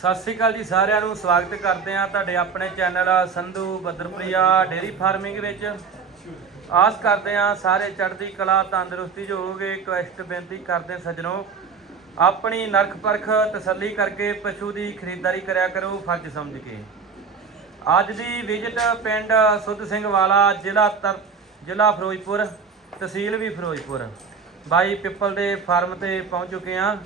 ਸਤਿ ਸ੍ਰੀ ਅਕਾਲ ਜੀ ਸਾਰਿਆਂ ਨੂੰ, ਸਵਾਗਤ ਕਰਦੇ ਆ ਤੁਹਾਡੇ ਆਪਣੇ ਚੈਨਲ ਸੰਧੂ ਬੱਦਰਪ੍ਰਿਆ ਡੇਰੀ ਫਾਰਮਿੰਗ ਵਿੱਚ। ਆਸ ਕਰਦੇ ਆ ਸਾਰੇ ਚੜ੍ਹਦੀ ਕਲਾ, ਤੰਦਰੁਸਤੀ ਜੋ ਹੋਗੇ ਰਿਕਵੈਸਟ ਬੇਨਤੀ ਕਰਦੇ ਹਾਂ ਆਪਣੀ ਨਰਖ ਪਰਖ ਤਸੱਲੀ ਕਰਕੇ ਪਸ਼ੂ ਦੀ ਖਰੀਦਦਾਰੀ ਕਰਿਆ ਕਰੋ, ਫਰਜ਼ ਸਮਝ ਕੇ। ਅੱਜ ਦੀ ਵਿਜ਼ਿਟ ਪਿੰਡ ਸੁੱਧ ਸਿੰਘ ਵਾਲਾ, ਜ਼ਿਲ੍ਹਾ ਤਰ, ਜ਼ਿਲ੍ਹਾ ਫਿਰੋਜ਼ਪੁਰ, ਤਹਿਸੀਲ ਵੀ ਫਿਰੋਜ਼ਪੁਰ। ਬਾਈ ਪਿੱਪਲ ਦੇ ਫਾਰਮ ਤੇ ਪਹੁੰਚ ਚੁੱਕੇ ਆ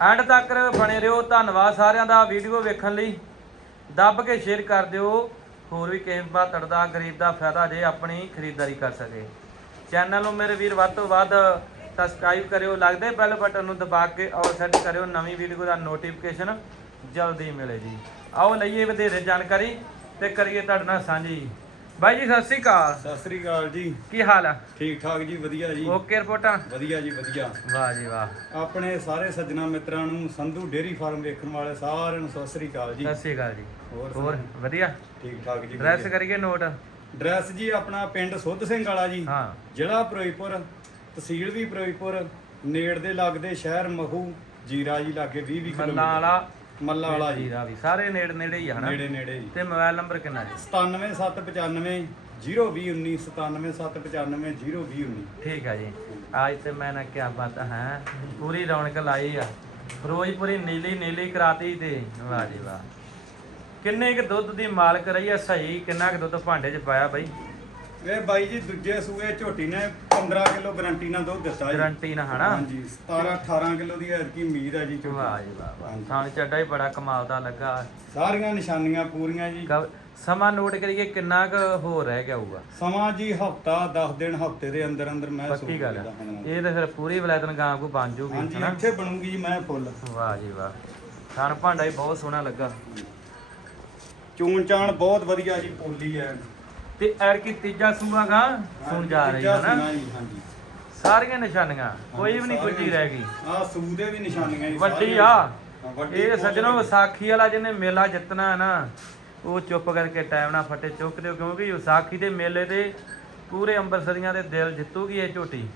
ਐਂਡ ਤੱਕ ਬਣੇ ਰਹੋ। ਧੰਨਵਾਦ ਸਾਰਿਆਂ ਦਾ ਵੀਡੀਓ ਵੇਖਣ ਲਈ। ਦੱਬ ਕੇ ਸ਼ੇਅਰ ਕਰ ਦਿਓ। ਹੋਰ ਵੀ ਕਿਸੇ ਬਾਤੜ ਦਾ ਗਰੀਬ ਦਾ ਫਾਇਦਾ ਜੇ ਆਪਣੀ ਖਰੀਦਦਾਰੀ ਕਰ ਸਕੇ। ਚੈਨਲ ਨੂੰ ਮੇਰੇ ਵੀਰ ਵੱਧ ਤੋਂ ਵੱਧ ਸਬਸਕ੍ਰਾਈਬ ਕਰਿਓ। ਲੱਗਦੇ ਬੈਲ ਬਟਨ ਨੂੰ ਦਬਾ ਕੇ ਆਲ ਸੈੱਟ ਕਰਿਓ। ਨਵੀਂ ਵੀਡੀਓ ਦਾ ਨੋਟੀਫਿਕੇਸ਼ਨ ਜਲਦੀ ਮਿਲੇ ਜੀ। ਆਓ ਲਈਏ ਵਧੇਰੇ ਜਾਣਕਾਰੀ ਤੇ ਕਰੀਏ ਤੁਹਾਡੇ ਨਾਲ ਸਾਂਝੀ। ਬਾਈ ਜੀ ਸਤਿ ਸ੍ਰੀ ਅਕਾਲ। ਸਤਿ ਸ੍ਰੀ ਅਕਾਲ ਜੀ। ਕੀ ਹਾਲ ਆ? ਠੀਕ ਠਾਕ ਜੀ ਵਧੀਆ ਜੀ। ਓਕੇ ਰਿਪੋਰਟਾਂ? ਵਧੀਆ ਜੀ ਵਧੀਆ। ਵਾਹ ਜੀ ਵਾਹ। ਆਪਣੇ ਸਾਰੇ ਸੱਜਣਾ ਮਿੱਤਰਾਂ ਨੂੰ ਸੰਧੂ ਡੇਰੀ ਫਾਰਮ ਵੇਖਣ ਵਾਲੇ ਸਾਰਿਆਂ ਨੂੰ ਸਤਿ ਸ੍ਰੀ ਅਕਾਲ ਜੀ। ਸਤਿ ਸ੍ਰੀ ਅਕਾਲ ਜੀ। ਹੋਰ ਹੋਰ ਵਧੀਆ? ਠੀਕ ਠਾਕ ਜੀ ਡਰੈਸ ਕਰੀਏ ਨੋਟ? ਡਰੈਸ ਜੀ ਆਪਣਾ ਪਿੰਡ ਸੁੱਧ ਸਿੰਘ ਵਾਲਾ ਜੀ। ਹਾਂ। ਜ਼ਿਲ੍ਹਾ ਫਿਰੋਜ਼ਪੁਰ ਤਹਿਸੀਲ ਵੀ ਫਿਰੋਜ਼ਪੁਰ ਨੇੜ ਦੇ ਲੱਗਦੇ ਸ਼ਹਿਰ ਮਹੂ ਜੀਰਾ ਜੀ ਲਾਗੇ 20 20 ਮੱਲਾ ਵਾਲਾ ਮੱਲਾ ਵਾਲਾ ਜੀ। ਜੀਰਾ ਵੀ ਸਾਰੇ ਨੇੜੇ ਨੇੜੇ ਹੀ ਆ ਹਨਾ? ਨੇੜੇ ਨੇੜੇ ਜੀ ਤੇ ਮੋਬਾਈਲ ਨੰਬਰ ਕਿੰਨਾ ਜੀ? 97795 02019 97795 02019 ਠੀਕ ਹੈ ਜੀ। ਅੱਜ ਤੇ ਮੈਂ ਨਾ ਕਿਆ ਬਾਤ ਹੈ? ਪੂਰੀ ਰੌਣਕ ਲਾਈ ਆ। ਫਿਰੋਜ਼ਪੁਰੀ ਨੀਲੀ ਨੀਲੀ ਕਰਾਤੀ ਤੇ ਵਾਹ ਜੀ ਵਾਹ। ਕਿੰਨੇ ਕੁ ਦੁੱਧ ਦੀ ਮਾਲਕ ਰਹੀ ਆ ਸਹੀ ਕਿੰਨਾ ਕੁ ਦੁੱਧ ਭਾਂਡੇ 'ਚ ਪਾਇਆ ਬਾਈ? ਇਹ ਬਾਈ ਜੀ ਦੂਜੇ ਸੂਏ ਝੋਟੀ ਨੇ 15 ਕਿਲੋ ਗਰੰਟੀ ਨਾਲ ਦੁੱਧ ਦਿੱਤਾ ਜੀ। ਗਰੰਟੀ ਨਾ ਹਨਾ? ਹਾਂਜੀ 17 18 ਕਿਲੋ ਦੀ ਐਤਕੀ ਉਮੀਦ ਹੈ ਜੀ ਝੋਟੀ ਵਾਹ ਜੀ ਵਾਹ ਵਾਹ। ਹਾਂਜੀ। ਥਾਣ ਚੱਡਾ ਹੀ ਬੜਾ ਕਮਾਲ ਦਾ ਲੱਗਾ। ਸਾਰੀਆਂ ਨਿਸ਼ਾਨੀਆਂ ਪੂਰੀਆਂ ਜੀ। ਕਬ- ਸਮਾਂ ਨੋਟ ਕਰੀਏ ਕਿੰਨਾ ਕੁ ਹੋ ਰਹਿ ਗਿਆ ਹੋਊਗਾ? ਸਮਾਂ ਜੀ ਹਫਤਾ 10 ਦਿਨ ਹਫ਼ਤੇ ਦੇ ਅੰਦਰ ਅੰਦਰ ਮੈਂ ਪੱਕੀ ਗੱਲ ਇਹ ਤਾਂ ਫਿਰ ਪੂਰੀ ਵਲੈਤਨ ਗਾਂ ਕੋ ਬਣ ਜੂਗੀ ਹਾਂਜੀ ਹਨਾ? ਇੱਥੇ ਬਣੂਗੀ ਜੀ ਮੈਂ ਫੁੱਲ। ਵਾਹ ਜੀ ਵਾਹ। ਥਣ ਭਾਂਡਾ ਵੀ ਬਹੁਤ ਸੋਹਣਾ ਲੱਗਾ। ਚੂਨ ਚਾਣ ਬਹੁਤ ਵਧੀਆ ਜੀ ਪੋਲੀ ਹੈ। ਤੇ ਐਰ ਕੀ ਤੀਜਾ ਸੂਆ ਗਾ ਸੁਣ ਜਾ ਰਹੀ ਹੈ ਨਾ। ਹਾਂਜੀ। ਸਾਰੀਆਂ ਨਿਸ਼ਾਨੀਆਂ ਕੋਈ ਵੀ ਨਹੀਂ ਗੁੱਜੀ ਰਹਿ ਗਈ। ਆ ਸੂ ਦੇ ਵੀ ਨਿਸ਼ਾਨੀਆਂ ਜੀ ਵੱਡੀ। ਆ। ਇਹ ਸੱਜਣੋ। ਵਿਸਾਖੀ ਵਾਲਾ ਜਿਹਨੇ ਮੇਲਾ ਜਿੱਤਣਾ ਹੈ ਨਾ ਉਹ ਚੁੱਪ ਕਰਕੇ ਟਾਈਮ ਨਾਲ ਫੱਟੇ ਚੁੱਕ ਦਿਓ ਕਿਉਂਕਿ ਵਿਸਾਖੀ ਦੇ ਮੇਲੇ ਤੇ ਪੂਰੇ ਅੰਮ੍ਰਿਤਸਰੀਆਂ ਦੇ ਦਿਲ ਜਿੱਤੂਗੀ ਇਹ ਝੋਟੀ।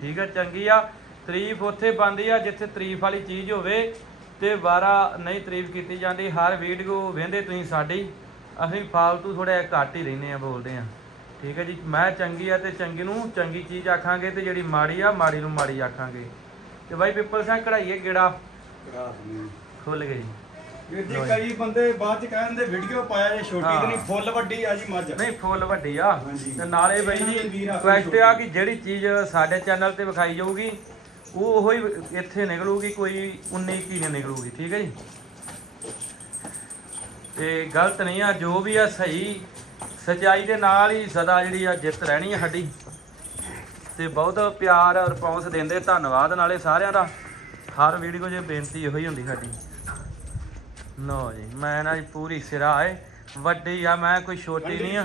ਠੀਕ ਹੈ ਚੰਗੀ ਆ। ਤਾਰੀਫ ਉੱਥੇ ਬੰਦੀ ਆ ਜਿੱਥੇ ਤਾਰੀਫ ਵਾਲੀ ਚੀਜ਼ ਹੋਵੇ ਤੇ ਵਾਰਾ ਨਹੀਂ ਤਾਰੀਫ ਕੀਤੀ ਜਾਂਦੀ। ਹਰ ਵੀਡੀਓ ਵੇਂਦੇ ਤੁਸੀਂ ਸਾਡੀ। ਅਸੀਂ ਫਾਲਤੂ ਥੋੜਾ ਘੱਟ ਹੀ ਰਹਿੰਦੇ ਆ ਬੋਲਦੇ ਆ ਠੀਕ ਹੈ ਜੀ ਮੈਂ ਚੰਗੀ ਆ ਤੇ ਚੰਗੀ ਨੂੰ ਚੰਗੀ ਚੀਜ਼ ਆਖਾਂਗੇ ਤੇ ਜਿਹੜੀ ਮਾੜੀ ਆ ਮਾੜੀ ਨੂੰ ਮਾੜੀ ਆਖਾਂਗੇ। ਤੇ ਬਾਈ ਪਿੱਪਲ ਸਿੰਘ ਕਢਾਈਏ ਗੇੜਾ ਖੁੱਲ ਵੀਰ ਜੀ। ਕਈ ਬੰਦੇ ਬਾਅਦ ਚ ਕਹਿੰਦੇ ਵੀਡੀਓ ਪਾਇਆ ਜੇ ਛੋਟੀ ਤੇ ਨਹੀਂ ਫੁੱਲ ਵੱਡੀ ਆ ਜੀ ਮੱਝ। ਨਹੀਂ ਫੁੱਲ ਵੱਡੀ ਆ। ਤੇ ਨਾਲੇ ਬਾਈ ਜੀ ਵੀਰ ਰਿਕੁਐਸਟ ਆ ਕਿ ਜਿਹੜੀ ਚੀਜ਼ ਸਾਡੇ ਚੈਨਲ ਤੇ ਵਿਖਾਈ ਜਾਊਗੀ ਉਹ ਉਹੋ ਇੱਥੇ ਨਿਕਲੂਗੀ ਕੋਈ 19 ਕੀ ਨਿਕਲੂਗੀ। ਠੀਕ ਹੈ ਜੀ? ਤੇ ਗਲਤ ਨਹੀਂ ਆ ਜੋ ਵੀ ਆ ਸਹੀ ਸਚਾਈ ਦੇ ਨਾਲ ਹੀ ਸਦਾ ਜਿਹੜੀ ਆ ਜਿੱਤ ਰਹਿਣੀ ਆ ਸਾਡੀ। ਤੇ ਬਹੁਤ ਪਿਆਰ ਰਿਸਪੌਂਸ ਦਿੰਦੇ ਧੰਨਵਾਦ ਨਾਲੇ ਸਾਰਿਆਂ ਦਾ। ਹਰ ਵੀਡੀਓ 'ਚ ਬੇਨਤੀ ਇਹੋ ਹੀ ਹੁੰਦੀ ਸਾਡੀ। ਲਓ ਜੀ ਮੈਂ ਨਾ ਜੀ ਪੂਰੀ ਸਿਰਾ ਏ। ਵੱਡੀ ਆ ਮੈਂ ਕੋਈ ਛੋਟੀ ਨਹੀਂ ਆ।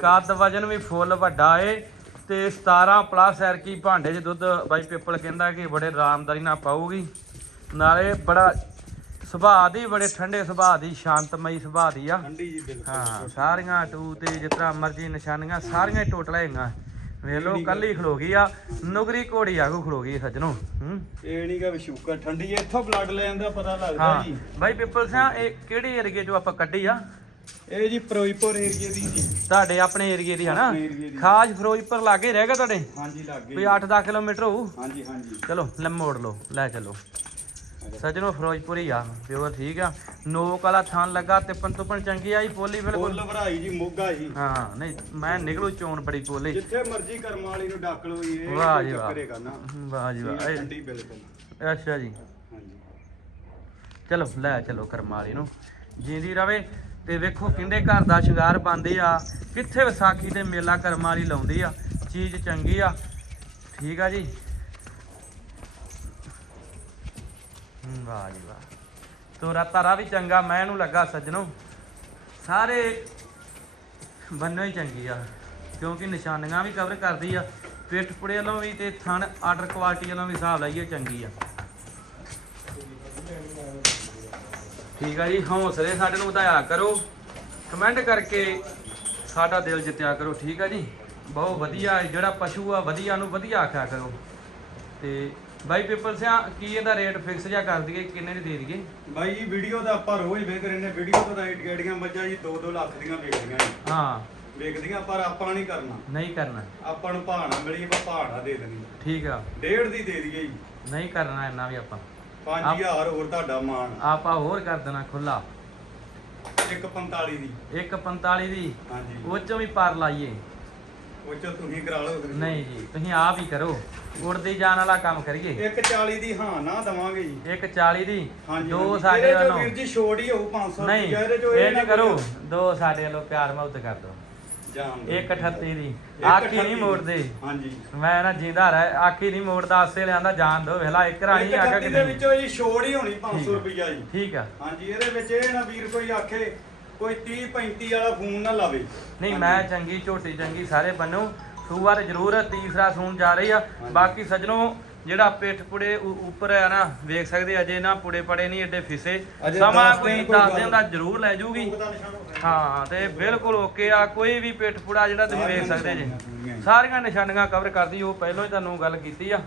ਕੱਦ ਵਜਨ ਵੀ ਫੁੱਲ ਵੱਡਾ ਏ। ਤੇ 17 ਪਲੱਸ ਐਰ ਕੀ ਭਾਂਡੇ 'ਚ ਦੁੱਧ ਬਾਈ ਪਿੱਪਲ ਕਹਿੰਦਾ ਕਿ ਬੜੇ ਆਰਾਮਦਾਰੀ ਨਾਲ ਪਾਊਗੀ। ਨਾਲੇ ਬੜਾ ਸੁਭਾਅ ਦੀ ਬੜੇ ਠੰਡੇ ਸੁਭਾਅ ਦੀ ਸ਼ਾਂਤਮਈ ਸੁਭਾਅ ਦੀ ਆ। ਠੰਡੀ ਜੀ ਬਿਲਕੁਲ ਹਾਂ ਸਾਰੀਆਂ ਟੂ ਤੇ ਤਰ੍ਹਾਂ ਮਰਜ਼ੀ ਨਿਸ਼ਾਨੀਆਂ ਸਾਰੀਆਂ ਟੋਟਲ ਹੈਗੀਆਂ। ਵੇਖ ਲਓ ਕੱਲੀ ਖਲੋ ਗਈ ਆ ਨੁਗਰੀ ਘੋੜੀ ਆਗੂ ਖਲੋ ਗਈ ਸੱਜਣੋ। ਹੂੰ। ਇਹ ਨਹੀਂ ਗਾ ਵਿਸ਼ੂਕਰ ਠੰਡੀ ਇੱਥੋਂ ਬਲੱਡ ਲੈਣ ਦਾ ਪਤਾ ਲੱਗਦਾ ਜੀ। ਬਾਈ ਪਿੱਪਲ ਸਿੰਘ ਇਹ ਕਿਹੜੀ ਏਰੀਏ ਚੋਂ ਆਪਾਂ ਕੱਢੀ ਆ? ਇਹ ਜੀ ਫਿਰੋਜ਼ਪੁਰ ਏਰੀਏ ਦੀ ਜੀ। ਤੁਹਾਡੇ ਆਪਣੇ ਏਰੀਏ ਦੀ ਹਨਾ। ਖਾਸ ਫਿਰੋਜ਼ਪੁਰ ਲਾਗੇ ਰਹਿ ਗਿਆ ਤੁਹਾਡੇ? ਹਾਂਜੀ ਲੱਗ ਕੋਈ ਗਈ 8-10 ਕਿਲੋਮੀਟਰ ਹੋਊ? ਹਾਂਜੀ ਹਾਂਜੀ। ਚਲੋ ਲੈ ਮੋੜ ਲਓ ਲੈ ਚਲੋ। ਸੱਜਣੋ ਫਿਰੋਜ਼ਪੁਰ ਆ ਪਿਓਰ ਠੀਕ ਆ। ਨੋਕ ਵਾਲਾ ਥਾਂ ਲੱਗਾ ਤੇ ਪੰਤੂਪਣ ਚੰਗੀ ਆਈ ਪੋਲੀ ਬਿਲਕੁਲ ਫੁੱਲ ਭਰਾਈ ਜੀ ਮੋਗਾ ਜੀ। ਹਾਂ ਨਹੀਂ ਮੈਂ ਨਿਕਲੂ ਚੋਣ ਬੜੀ ਪੋਲੀ। ਜਿੱਥੇ ਮਰਜ਼ੀ ਕਰਮ ਵਾਲੀ ਨੂੰ ਡੱਕ ਲਓ ਜੀ ਇਹ ਵਾਹ ਕੋਈ ਜੀ ਵਾਹ। ਨਾ। ਵਾਹ ਜੀ ਵਾਹ। ਇਹ ਠੰਡੀ ਬਿਲਕੁਲ। ਅੱਛਾ ਜੀ। ਹਾਂਜੀ। ਚਲੋ ਲੈ ਚਲੋ ਕਰਮਾਲੀ ਨੂੰ। ਜਿੰਦੀ ਰਵੇ ਤੇ ਵੇਖੋ ਕਿੰਦੇ ਘਰ ਦਾ ਸ਼ਿੰਗਾਰ ਪਾਉਂਦੇ ਆ। ਕਿੱਥੇ ਵਿਸਾਖੀ ਤੇ ਮੇਲਾ ਕਰਮਾਲੀ ਲਾਉਂਦੀ ਆ। ਚੀਜ਼ ਚੰਗੀ ਆ। ਠੀਕ ਆ ਜੀ ਹਮ, ਵਾਹ ਜੀ ਵਾਹ। ਤੋਰਾ ਤਾਰਾ ਵੀ ਚੰਗਾ, ਮੈਂ ਇਹਨੂੰ ਲੱਗਾ ਸੱਜਣੋ। ਸਾਰੇ ਬੰਨੋ ਹੀ ਚੰਗੀ ਆ, ਕਿਉਂਕਿ ਨਿਸ਼ਾਨੀਆਂ ਵੀ ਕਵਰ ਕਰਦੀ ਆ। ਪਿੱਠ ਪੁੜੇ ਵੱਲੋਂ ਵੀ ਤੇ ਥਣ ਆਰਡਰ ਕੁਆਲਿਟੀ ਵੱਲੋਂ ਵੀ ਹਿਸਾਬ ਲਾਈਏ ਚੰਗੀ ਆ। ਠੀਕ ਆ ਜੀ, ਹੌਸਲੇ ਸਾਡੇ ਨੂੰ ਵਧਾਇਆ ਕਰੋ। ਕਮੈਂਟ ਕਰਕੇ ਸਾਡਾ ਦਿਲ ਜਿੱਤਿਆ ਕਰੋ, ਠੀਕ ਆ ਜੀ। ਬਹੁਤ ਵਧੀਆ, ਜਿਹੜਾ ਪਸ਼ੂ ਆ, ਵਧੀਆ ਨੂੰ ਵਧੀਆ ਆਖਿਆ ਕਰੋ। ਤੇ ਬਾਈ ਪੀਪਲ ਸਿਆ ਕੀ ਇਹਦਾ ਰੇਟ ਫਿਕਸ ਜਾਂ ਕਰ ਦਈਏ ਕਿੰਨੇ ਦੀ ਦੇ ਦਈਏ? ਬਾਈ ਜੀ ਵੀਡੀਓ ਤਾਂ ਆਪਾਂ ਰੋਜ਼ ਵੇਖ ਰਹੇ ਨੇ ਵੀਡੀਓ ਤੋਂ ਤਾਂ ਗੇੜੀਆਂ ਮੱਝਾਂ ਜੀ 2-2 ਲੱਖ ਦੀਆਂ ਵੇਚਦੀਆਂ ਜੀ ਹਾਂ। ਵੇਚਦੀਆਂ ਪਰ ਆਪਾਂ ਨਹੀਂ ਕਰਨਾ। ਨਹੀਂ ਕਰਨਾ। ਆਪਾਂ ਨੂੰ ਭਾਣਾ ਮਿਲੀ ਆਪਾਂ ਭਾਣਾ ਦੇ ਦੇਣੀ। ਠੀਕ ਆ। ਡੇਢ ਦੀ ਦੇ ਦਈਏ ਜੀ। ਨਹੀਂ ਕਰਨਾ ਇੰਨਾ ਵੀ ਆਪਾਂ। 5000 ਹੋਰ ਤੁਹਾਡਾ ਮਾਣ। ਆਪਾਂ ਹੋਰ ਕਰ ਦੇਣਾ ਖੁੱਲਾ 145 ਦੀ। 145 ਦੀ। ਹਾਂਜੀ। ਉਹ ਚੋਂ ਵੀ ਪਰ ਲਾਈਏ। ਉਹ ਚੋ ਤੁਸੀਂ ਕਰਾ ਲਓ ਫਿਰ। ਨਹੀਂ ਜੀ ਤੁਸੀਂ ਆਪ ਹੀ ਕਰੋ। ਉੜਦੀ ਜਾਣ ਵਾਲਾ ਕੰਮ ਕਰੀਏ। 140 ਦੀ ਹਾਂ ਨਾ ਦਵਾਂਗੇ ਜੀ। 140 ਦੀ ਹਾਂਜੀ ਦੋ ਹਾਂਜੀ। ਸਾਡੇ ਇਹਦੇ ਚੋਂ ਵੱਲੋਂ। ਵੀਰ ਜੀ ਛੋੜ ਹੀ ਹੋਊ 500 ਨਹੀਂ ਰੁਪਏ ਇਹਦੇ ਚੋਂ ਇਹ ਨਾ ਨਹੀਂ ਕਰੋ। ਕੋਈ ਦੋ ਸਾਡੇ ਵੱਲੋਂ ਪਿਆਰ ਮੁਹੱਬਤ ਕਰ ਦੋ ਜਾਣ ਦਿਓ। 138 ਦੀ। ਇੱਕ ਆਖੀ ਨਹੀਂ ਅਠੱਤੀ। ਮੋੜਦੇ। ਹਾਂਜੀ। ਮੈਂ ਨਾ ਜਿੰਦਾ ਰਹਿ ਆਖੀ ਨਹੀਂ ਮੋੜਦਾ ਆਸੇ ਲਿਆਂਦਾ ਜਾਣ ਦੋ ਵੇਲਾ ਇੱਕ ਰਾਣੀ ਆਗਾ 138 ਦੇ ਵਿੱਚੋਂ ਜੀ ਛੋੜ ਹੀ ਹੋਣੀ 500 ਠੀਕ ਆ। ਰੁਪਈਆ ਜੀ। ਠੀਕ ਆ। ਹਾਂਜੀ ਇਹਦੇ ਵਿੱਚ ਇਹ ਨਾ ਵੀਰ ਕੋਈ ਆਖੇ ਕੋਈ 30 35 ਵਾਲਾ ਫੋਨ ਨਾ ਲਾਵੇ। ਨਹੀਂ। ਮੈਂ ਚੰਗੀ ਝੋਟੀ ਚੰਗੀ ਸਾਰੇ ਬੰਨੋ। ਸੂਵਾਰ ਜ਼ਰੂਰ ਤੀਸਰਾ ਸੂਣ ਜਾ ਰਹੀ ਆ। ਬਾਕੀ ਸਜਣੋ ਜਿਹੜਾ ਪਿੱਠ ਪੁੜੇ ਉ- ਉੱਪਰ ਆ ਨਾ ਵੇਖ ਸਕਦੇ ਅਜੇ ਨਾ ਪੁੜੇ ਪੜੇ ਨਹੀਂ ਏਡੇ ਫਿਸੇ। ਅਜੇ ਸਮਾਂ ਦਸ ਕੋਈ ਦਿਨ ਕੋਈ 10 ਗੱਲ ਦਿਨ ਦਾ ਜ਼ਰੂਰ ਲੈ ਜੂਗੀ। ਹਾਂ ਤੇ ਬਿਲਕੁਲ ਓਕੇ ਆ ਕੋਈ ਵੀ ਪਿੱਠ ਪੁੜਾ ਜਿਹੜਾ ਤੁਸੀਂ ਵੇਖ ਸਕਦੇ। ਜੀ। ਸਾਰੀਆਂ ਨਿਸ਼ਾਨੀਆਂ ਕਵਰ ਕਰਦੀ ਉਹ ਪਹਿਲਾਂ ਹੀ ਤੁਹਾਨੂੰ ਗੱਲ ਕੀਤੀ ਆ।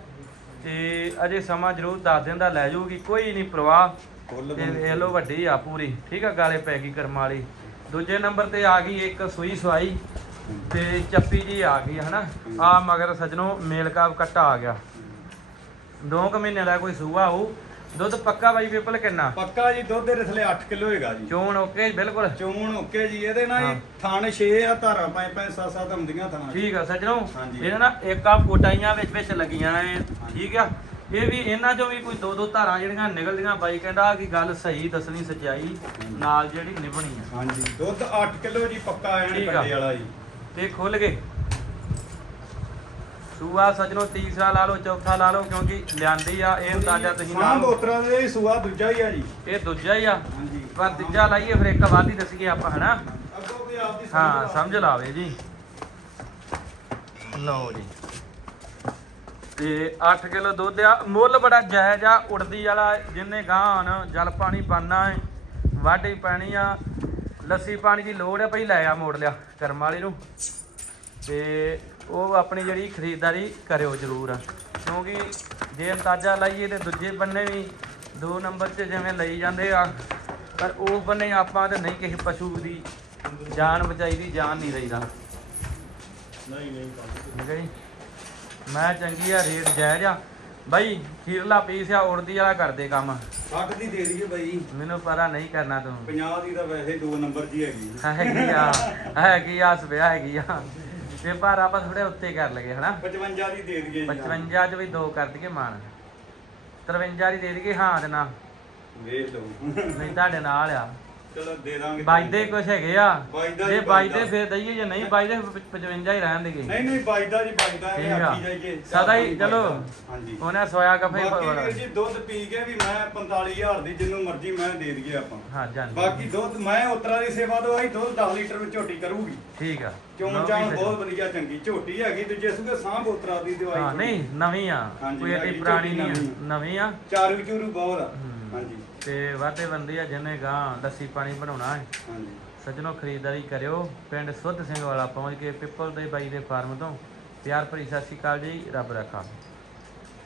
ਤੇ ਅਜੇ ਸਮਾਂ ਜ਼ਰੂਰ 10 ਦਿਨ ਦਾ ਲੈ ਜੂਗੀ ਕੋਈ ਨਹੀਂ ਪ੍ਰਵਾਹ। ਫੁੱਲ ਤੇ ਇਹ ਲੋ ਵੱਡੀ ਆ ਪੂਰੀ। ਠੀਕ ਆ ਗਾਲੇ ਪੈ ਗਈ ਕਰਮ ਵਾਲੀ। ਦੂਜੇ ਨੰਬਰ ਤੇ ਆ ਗਈ ਇੱਕ ਸੂਈ ਸਵਾਈ ਤੇ ਚੱਪੀ ਜੀ ਆ ਗਈ ਹਨਾ? ਆ ਮਗਰ ਸਜਣੋ ਮੇਲ ਕਾਬ ਕੱਟਾ ਆ ਗਿਆ। ਦੋ ਕੁ ਮਹੀਨੇ ਦਾ ਕੋਈ ਸੂਆ ਹੋਊ। ਦੁੱਧ ਪੱਕਾ ਬਾਈ ਪੀਪਲ ਕਿੰਨਾ? ਪੱਕਾ ਜੀ ਦੁੱਧ ਦੇ ਥਲੇ 8 ਕਿਲੋ ਹੈਗਾ ਜੀ। ਚੋਣ ਓਕੇ ਬਿਲਕੁਲ। ਚੋਣ ਓਕੇ ਜੀ ਇਹਦੇ ਨਾਲ। ਜੀ ਥਾਣ 6 ਆ ਧਾਰਾਂ 5 5 7 7 ਹੁੰਦੀਆਂ ਥਾਂ ਠੀਕ ਆ ਸਜਣੋ। ਇਹਨਾਂ ਨਾ ਇੱਕ ਆ ਕੋਟਾਈਆਂ ਵਿੱਚ ਵਿੱਚ ਲੱਗੀਆਂ ਐ ਠੀਕ ਆ। ਇਹ ਵੀ ਇਹਨਾਂ ਚੋਂ ਵੀ ਕੋਈ ਦੋ ਦੋ ਧਾਰਾਂ ਜਿਹੜੀਆਂ ਨਿਕਲਦੀਆਂ ਬਾਈ ਕਹਿੰਦਾ ਕਿ ਗੱਲ ਸਹੀ ਦੱਸਣੀ ਸੱਚਾਈ ਨਾਲ ਜਿਹੜੀ ਨਿਭਣੀ ਆ। ਹਾਂਜੀ। ਦੁੱਧ 8 ਕਿਲੋ ਜੀ ਪੱਕਾ ਆ। ਕੱਡੇ ਵਾਲਾ ਜੀ। ਤੇ ਖੁੱਲ ਗਏ। ਸੂਆ ਸਜਣੋ ਤੀਸਰਾ ਲਾ ਲਓ ਚੌਥਾ ਲਾ ਲਓ ਕਿਉਂਕਿ ਲਿਆਂਦੀ ਆ ਇਹ ਅੰਦਾਜ਼ਾ ਤੁਸੀਂ ਲਾ ਸਾਂ ਲਓ ਬੋਤਰਾਂ ਦੇ ਸੂਆ ਦੂਜਾ ਹੀ ਆ ਜੀ। ਇਹ ਦੂਜਾ ਹੀ ਆ। ਹਾਂਜੀ। ਪਰ ਤੀਜਾ ਲਾਈਏ ਫਿਰ ਇੱਕ ਵਾਧੀ ਦੱਸੀਏ ਆਪਾਂ ਹਨਾ? ਅੱਗੋਂ ਵੀ ਆਪਦੀ ਹਾਂ। ਸਮਝ ਲਾਵੇ ਜੀ। ਲਓ ਜੀ। ਤੇ 8 ਕਿਲੋ ਦੁੱਧ ਆ। ਮੁੱਲ ਬੜਾ ਜਾਇਜ਼ ਆ। ਉੜਦੀ ਵਾਲਾ ਜਿੰਨੇ ਗਾਂ ਜਲ ਪਾਣੀ ਪਾਣਾ ਹੈ ਵਾਢੀ ਪੈਣੀ ਆ। ਲੱਸੀ ਪਾਣੀ ਦੀ ਲੋੜ ਹੈ ਭਈ ਲੈ ਆ ਮੋੜ ਲਿਆ ਕਰਮ ਵਾਲੀ ਨੂੰ। ਤੇ ਉਹ ਆਪਣੀ ਜਿਹੜੀ ਖਰੀਦਦਾਰੀ ਕਰਿਓ ਜ਼ਰੂਰ। ਕਿਉਂਕਿ ਜੇ ਅੰਦਾਜ਼ਾ ਲਾਈਏ ਤੇ ਦੂਜੇ ਬੰਨੇ ਵੀ ਦੋ ਨੰਬਰ 'ਚ ਜਿਵੇਂ ਲਈ ਜਾਂਦੇ ਆ ਪਰ ਉਸ ਬੰਨੇ ਆਪਾਂ ਤੇ ਨਹੀਂ ਕਿਸੇ ਪਸ਼ੂ ਦੀ ਜਾਨ ਬਚਾਈ ਦੀ ਜਾਨ ਨਹੀਂ ਰਹੀਦਾ। ਨਹੀਂ ਨਹੀਂ। ਠੀਕ ਹੈ ਜੀ? ਮੈਂ ਚੰਗੀ ਆ ਰੇਟ ਜਾਇਜ਼ ਆ। ਬਾਈ ਖੀਰਲਾ ਪੀਸ ਆ ਉੜਦੀ ਵਾਲਾ ਕਰਦੇ ਕੰਮ। 60 ਦੀ ਦੇ ਦਈਏ ਬਾਈ। ਮੈਨੂੰ ਪਤਾ ਨਹੀਂ ਕਰਨਾ ਤੂੰ। 50 ਦੀ ਤਾਂ ਵੈਸੇ ਦੋ ਨੰਬਰ ਦੀ ਹੈਗੀ। ਹੈਗੀ ਆ ਹੈਗੀ ਆ ਸਪਿਆ ਹੈਗੀ ਆ। ਤੇ ਪਰ ਆਪਾਂ ਥੋੜੇ ਉੱਤੇ ਕਰ ਲਗੇ ਹਨਾ? 55 ਦੀ ਦੇ ਦਈਏ ਜੀ 55 ਚ ਵੀ ਦੋ ਕਰ ਦਈਏ ਮਾਨ। 53 ਦੀ ਦੇ ਦਈਏ ਹਾਂ ਦੇ ਨਾ। ਵੇਖ ਲਓ। ਨਹੀਂ ਤੁਹਾਡੇ ਨਾਲ ਆ। ਚਲੋ ਦੇ ਦਾਂਗੇ ਬਾਈਦੇ ਕੁਛ ਹੈਗੇ ਆ। ਬਾਈਦਾ ਜੇ ਜੀ ਬਾਈਦੇ ਬਾਈਦਾ। ਫਿਰ ਦਈਏ ਜੇ ਨਹੀਂ ਬਾਈਦੇ 55 ਹੀ ਰਹਿਣ ਦੇਗੇ ਨਹੀਂ ਨਹੀਂ ਬਾਈਦਾ ਜੀ ਬਾਈਦਾ ਇਹ ਠੀਕ ਆ। ਆਖੀ ਜਾਈਏ। ਸਦਾ ਹੀ ਚਲੋ। ਹਾਂਜੀ। ਉਹਨੇ ਸੋਇਆ ਕਫੇ ਬਾਕੀ ਵੀਰ ਜੀ ਦੁੱਧ ਪੀ ਕੇ ਵੀ ਮੈਂ 45000 ਦੀ ਜਿੰਨੂੰ ਮਰਜ਼ੀ ਮੈਂ ਦੇ ਦਈਏ ਆਪਾਂ। ਹਾਂ ਜਾਨ ਬਾਕੀ ਦੁੱਧ ਮੈਂ ਉਤਰਾ ਦੀ ਸੇਵਾ ਦਵਾਈ ਦੁੱਧ 10 ਲੀਟਰ ਵਿੱਚ ਝੋਟੀ ਕਰੂਗੀ। ਠੀਕ ਆ। ਚੋਣ ਲਓ ਚਾਣ ਵੀ ਬਹੁਤ ਵਧੀਆ ਚੰਗੀ ਝੋਟੀ ਹੈਗੀ ਦੂਜੇ ਸੁਗੇ ਸਾਂਭ ਉਤਰਾ ਦੀ ਦਵਾਈ ਹਾਂ ਨਹੀਂ ਨਵੀਂ ਆ। ਹਾਂਜੀ, ਕੋਈ ਹੈਗੀ ਪੁਰਾਣੀ ਨਹੀਂ ਆ, ਨਵੀਂ। ਆ। ਚਾਰੂ ਚੂਰੂ ਬਹੁਤ ਆ। ਹਾਂਜੀ। ਤੇ ਵਾਧੇ ਬੰਦੇ ਆ ਜਿਹਨੇ ਗਾਂ ਲੱਸੀ ਪਾਣੀ ਬਣਾਉਣਾ ਹੈ। ਹਾਂਜੀ। ਸੱਜਣੋ ਖਰੀਦਦਾਰੀ ਕਰਿਓ। ਪਿੰਡ ਸੁੱਧ ਸਿੰਘ ਵਾਲਾ ਪਹੁੰਚ ਕੇ ਪਿੱਪਲ ਦੇ ਬਾਈ ਦੇ ਫਾਰਮ ਤੋਂ। ਪਿਆਰ ਭਰੀ ਸਤਿ ਸ਼੍ਰੀ ਅਕਾਲ ਜੀ। ਰੱਬ ਰੱਖਾ